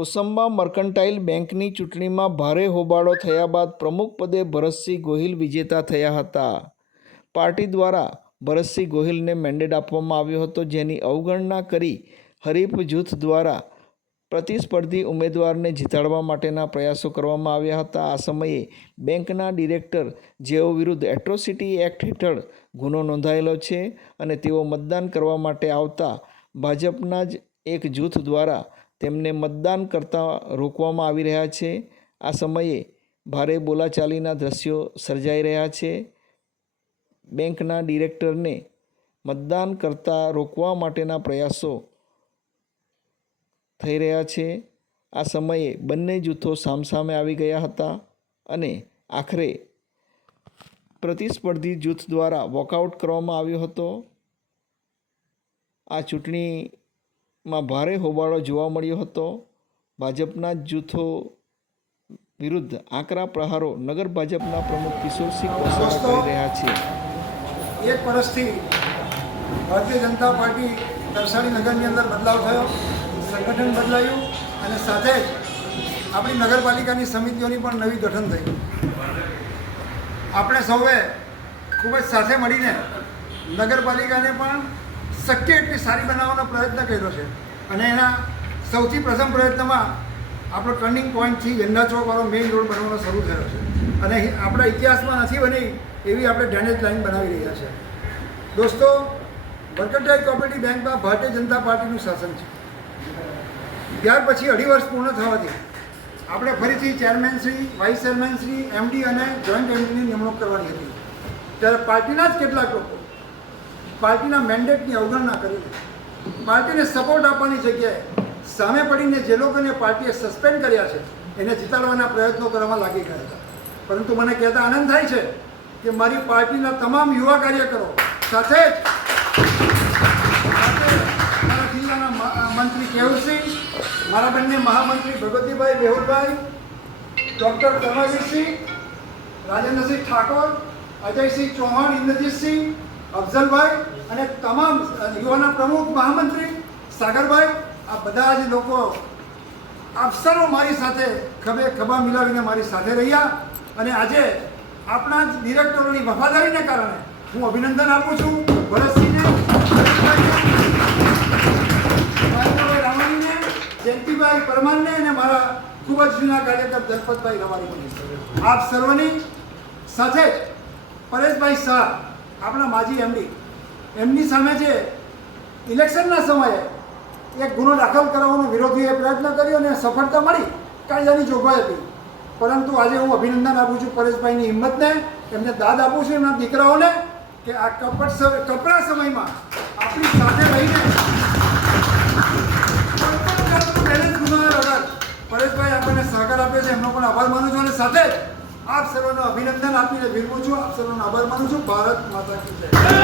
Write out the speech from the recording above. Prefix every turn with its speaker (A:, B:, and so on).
A: Kosamba mercantile બેંકની ચૂંટણીમાં ભારે હોબાળો થયા બાદ પ્રમુખ પદે ભરતસિંહ ગોહિલ વિજેતા થયા હતા. પાર્ટી દ્વારા ભરતસિંહ ગોહિલને મેન્ડેટ આપવામાં આવ્યો હતો, જેની અવગણના કરી હરીફ જૂથ દ્વારા પ્રતિસ્પર્ધી ઉમેદવારને જીતાડવા માટેના પ્રયાસો કરવામાં આવ્યા હતા. આ સમયે બેંકના ડિરેક્ટર જેઓ વિરુદ્ધ એટ્રોસિટી એક્ટ હેઠળ ગુનો નોંધાયેલો છે અને તેઓ મતદાન કરવા માટે આવતા ભાજપના જ એક જૂથ દ્વારા તેમને મતદાન કરતા રોકવામાં આવી રહ્યા છે. આ સમયે ભારે બોલાચાલીના દ્રશ્યો સર્જાઈ રહ્યા છે. બેંકના ડિરેક્ટરને મતદાન કરતા રોકવા માટેના પ્રયાસો થઈ રહ્યા છે. આ સમયે બંને જૂથો સામસામે આવી ગયા હતા અને આખરે પ્રતિસ્પર્ધી જૂથ દ્વારા વોકઆઉટ કરવામાં આવ્યો હતો. આ ચૂંટણીમાં ભારે હોબાળો જોવા મળ્યો હતો. ભાજપના જૂથો વિરુદ્ધ આકરા પ્રહારો નગર ભાજપના પ્રમુખ કિશોરસિંહ કોસારા કરી રહ્યા છે.
B: એક વર્ષથી ભારતીય જનતા પાર્ટી તરસાડી નગરની અંદર બદલાવ થયો સંગઠન બદલાયું અને સાથે જ આપણી નગરપાલિકાની સમિતિઓની પણ નવી ગઠન થઈ. આપણે સૌએ ખૂબ જ સાથે મળીને નગરપાલિકાને પણ શક્ય એટલી સારી બનાવવાનો પ્રયત્ન કર્યો છે. અને એના સૌથી પ્રથમ પ્રયત્નમાં આપણો ટર્નિંગ પોઈન્ટથી ઝંડા ચોકવાળો મેઇન રોડ બનવાનો શરૂ થયો છે. અને આપણા ઇતિહાસમાં નથી બની એવી આપણે ડ્રેનેજ લાઈન બનાવી રહ્યા છે. દોસ્તો મર્કન્ટાઇલ કોઓપરેટિવ બેંકમાં ભારતીય જનતા પાર્ટીનું શાસન છે. ત્યાર પછી અઢી વર્ષ પૂર્ણ થવાથી આપણે ફરીથી ચેરમેનશ્રી વાઇસ ચેરમેનશ્રી એમડી અને જોઈન્ટ એમડીની નિમણૂક કરવાની હતી. ત્યારે પાર્ટીના જ કેટલાક લોકો પાર્ટીના મેન્ડેટની અવગણના કરી પાર્ટીને સપોર્ટ આપવાની જગ્યાએ સામે પડીને જે લોકોને પાર્ટીએ સસ્પેન્ડ કર્યા છે, એને જીતાડવાના પ્રયત્નો કરવામાં લાગી ગયા હતા. પરંતુ મને કહેતા આનંદ થાય છે કે મારી પાર્ટીના તમામ યુવા કાર્યકરો સાથે જ મારા જિલ્લાના મંત્રી કેવસિંહ મારા બંને મહામંત્રી ભગવતીભાઈ મેહુલભાઈ ડૉક્ટર કર્મવીરસિંહ, રાજેન્દ્રસિંહ ઠાકોર, અજયસિંહ ચૌહાણ, ઇન્દ્રજીતસિંહ અફઝલભાઈ અને તમામ યુવાના પ્રમુખ મહામંત્રી સાગરભાઈ, આ બધા જ લોકો અફસરો મારી સાથે ખભે ખભા મિલાવીને મારી સાથે રહ્યા અને આજે આપણા જ ડિરેક્ટરોની વફાદારીને કારણે હું અભિનંદન આપું છું. ભરતસિંહને ભાઈ રામાણીને, જયંતિભાઈ પરમારને અને મારા ખૂબ જ જૂના કાર્યકર દલપતભાઈ રવાણીને આપ સર્વની સાથે જ પરેશભાઈ શાહ આપણા માજી એમડી એમની સામે જે ઇલેક્શનના સમયે એક ગુનો દાખલ કરાવવાનો વિરોધીએ પ્રયત્ન કર્યો અને સફળતા મળી, કાયદાની જોગવાઈ હતી. પરંતુ આજે હું અભિનંદન આપું છું પરેશભાઈની હિંમતને, એમને દાદ આપું છું એમના દીકરાઓને કે આ કપટ કપરા સમયમાં આપણી સાથે રહીને પરેશભાઈ આપણને સહકાર આપે છે, એમનો પણ આભાર માનું છું અને સાથે જ આપ સર્વનો અભિનંદન આપીને વિરમું છું. આપ સર્વનો આભાર માનું છું. ભારત માતા કી જય.